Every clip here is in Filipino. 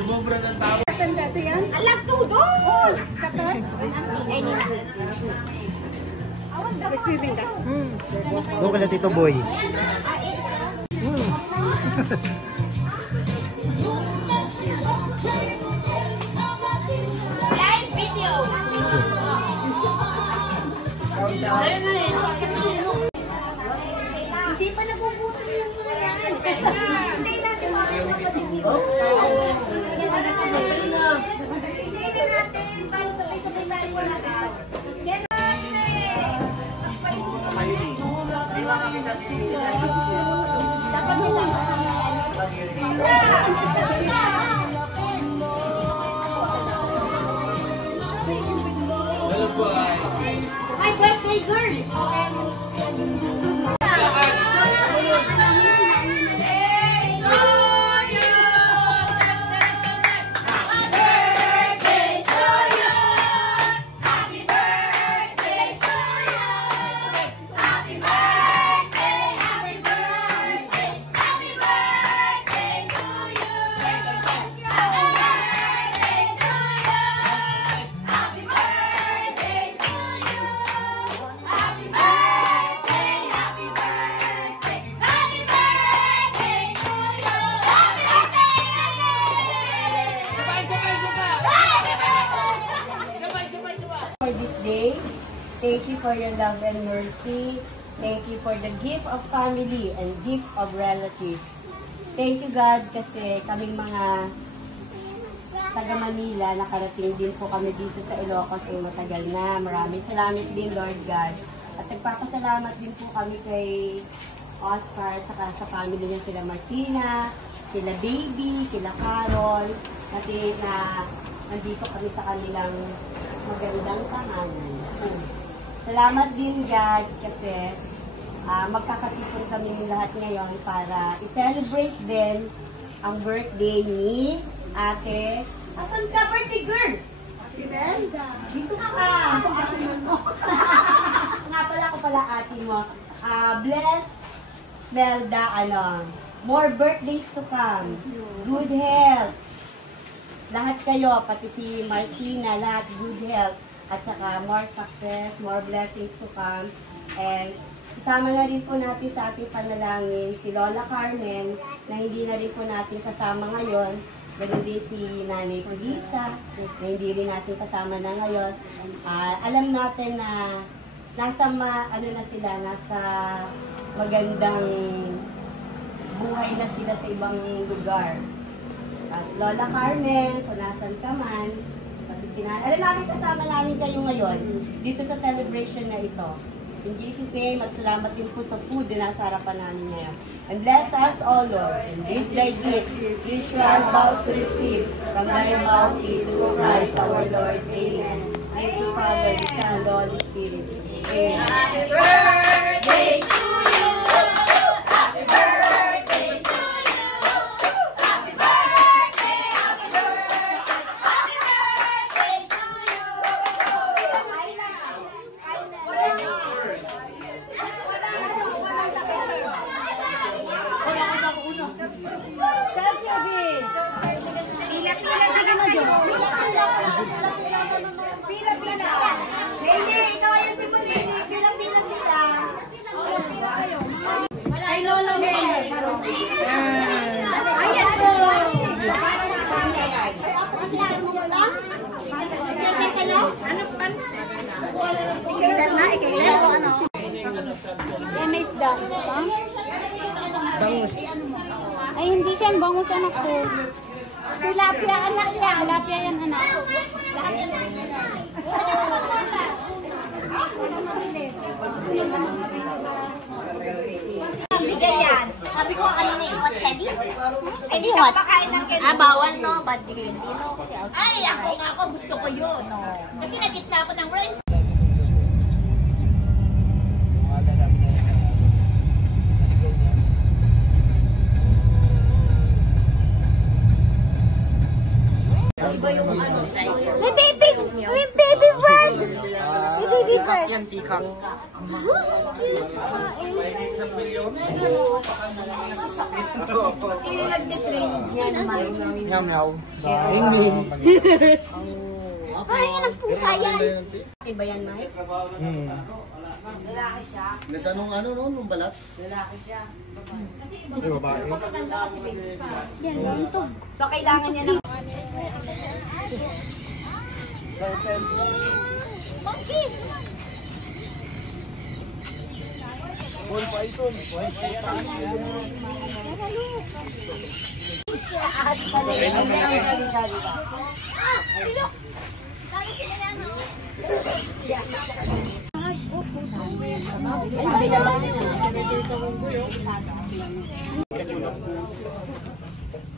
Sumobra ng tao. Tanda ito yan? Alam todo! Katot? Swimming ka? Go ka na, Tito Boy. Live video! Hindi pa nabubuto yung mga yan. Hindi natin mga kapatid dito. Hindi na natin. Paano sabay-sabay tayo wala dito? Dapat nila My birthday girl! For this day, thank you for your love and mercy. Thank you for the gift of family and gift of relatives. Thank you God kasi kaming mga taga Manila, nakarating din po kami dito sa Ilocos ay matagal na. Maraming salamat din Lord God. At nagpapasalamat din po kami kay Oscar saka sa family niya sila Martina, sila Baby, sila Carol, pati na nandito kami sa kanilang magandang tahanan. Salamat din God kasi magkakatipon kami lahat ngayon para i-celebrate din ang birthday ni Ate. Asan ka, birthday girl? Ate Melda. Dito ka! Nga pala ako pala ate mo. Bless Melda, more birthdays to come. Good health. Lahat kayo, pati si Martina, lahat good health. At saka more success, more blessings to come. And isama na rin po natin sa ating panalangin si Lola Carmen na hindi na rin po natin kasama ngayon. Ganun din si Nanay Pulisa na hindi rin natin kasama na ngayon. Alam natin na nasa nasa magandang buhay na sila sa ibang lugar. At Lola Carmen, kung nasan ka man, pati alam namin kasama namin kayo ngayon dito sa celebration na ito. In Jesus' name, at salamat din po sa food na nasa harapan namin ngayon. And bless us all, Lord, in this thy gift, which we are about to receive from thy bounty through Christ our Lord. Amen. Thank you, Father, the Son, and the Holy Spirit. Amen. Happy birthday to you! Happy birthday to you! Happy birthday, happy birthday, happy birthday to you! What are the stories? Pila-pila. Nene, ikaw ayun si Nene. Pila-pila sila. Ay, Lolo Nene. Ayan po. Ikilan mo lang? Ikilan ka lang? Anong pants? Ikilan na? Ikilan o ano? Yan may isda. Bangus. Ay, hindi siya bangus, anak ko. Tilapia, anak niya. Tilapia yan, anak. Bigyan yan. Sabi ko, ano na yung what, Teddy? Teddy, what? Bawal, no? Bad hindi, no? Ay, ako gusto ko yun, no? Kasi nagitna ako ng rice. Iba yung ano, May baby bird! May baby bird! yan, peacock. Sino nag-train yan, Mike? Meow meow. Ming Ming. Parang yan ang pusa yan. Iba yan, Mike? Lalaki siya. Ganda nung ano no, nung balat. Lalaki siya. Ay, babae. Yan, buntog. So, kailangan niya ng... Monkey!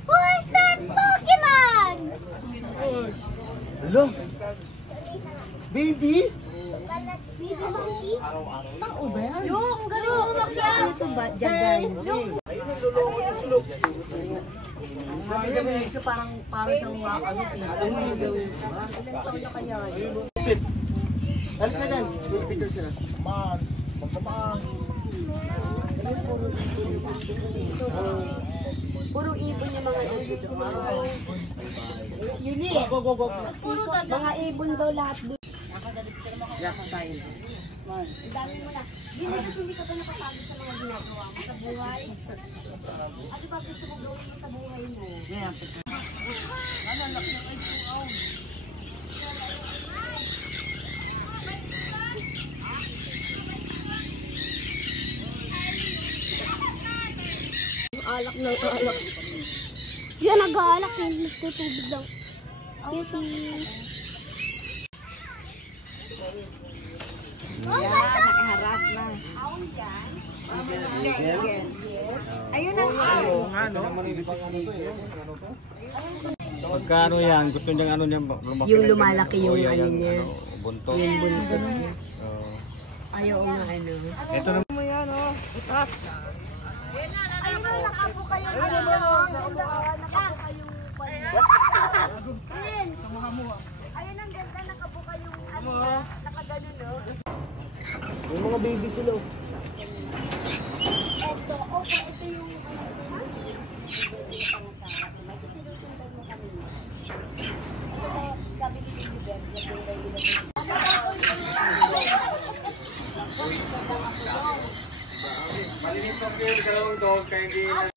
Who's that Pokemon? Hello? Baby? Baby monkey? Tao ba yan? Yung galing umakyat. Ito ba? Jagan. Ayun, niloloko yung sulok. Sabi kami isa parang siyang ano, ilang taon na kaya yun? Alis na dyan, good picture sila. Man, magpamaan. Puro ibon yung mga ibon. Yun eh. Go, go, go. Mga ibon daw lahat. Yak tayo. Ang dami mo na. Hindi ka ba nakapagod sa mga ginagawa mo sa buhay? Ano ba gusto mo gawin mo sa buhay mo? Alak na alak. Yan, nag-aalak yan. Nagtutubig daw. Cutie. Oh, Nakaharap na. Ayun ang Magkano yan? Gusto niyang ano niya lumaki. Yung lumalaki yung yan, ano niya. Buntot. yung buntot niya. Oo. Ayaw nga ano. Ito naman. Ayun na, nakapo kayo. Ayun na, nakapo kayong Ayun ang ganda, nakapo kayong ano, nakagano no. Yung mga baby sila. Ito yung sabi ni Bibi Ben, Malinis pa kayo sa dalawang dog kaya hindi na.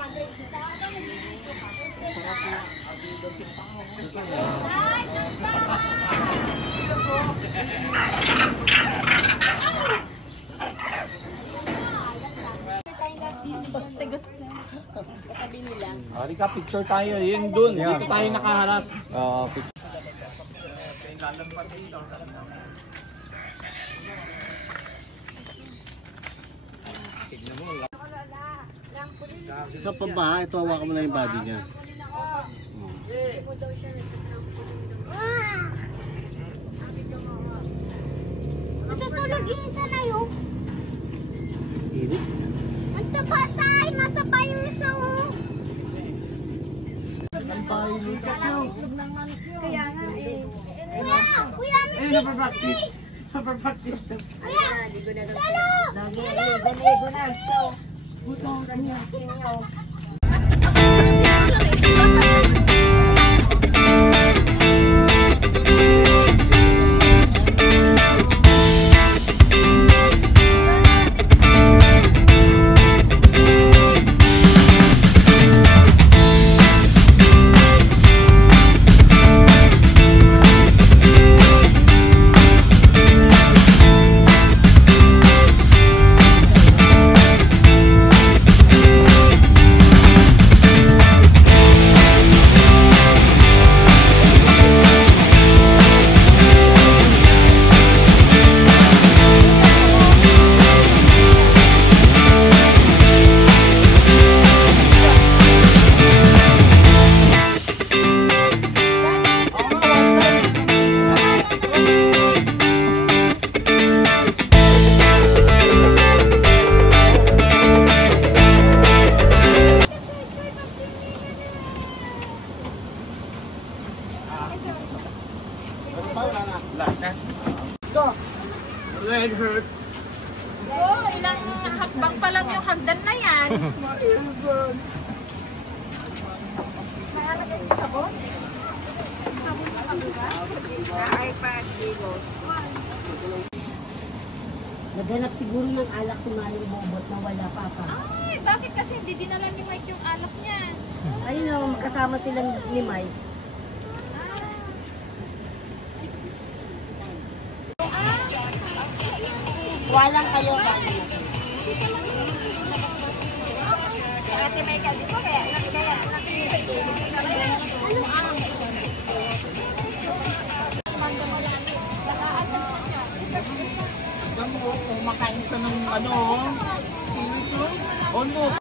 Ari ka, picture tayo. Yun dun. Dito tayo nakaharap. Oo, picture. Sa pambaha, ito hawakan mo lang yung body niya. Natutulog yung isa na yun. Init. Ang taba tayo. Mataba yung isa. Ang bahay nito. kaya nga eh. Kuya, may Napapractice. Napapractice. Kuya, talo! Lagi, ganito na. So, Butong kanya. Naganap siguro ng alak si Manong Bobot na wala papa. Ay, bakit kasi hindi dinala ni Mike yung alak niya? Ayun na, magkasama sila ni Mike. Walang kayo ba? Ate Michael, di ba kaya Kumakain siya ng ano, series, oh. Oh, no,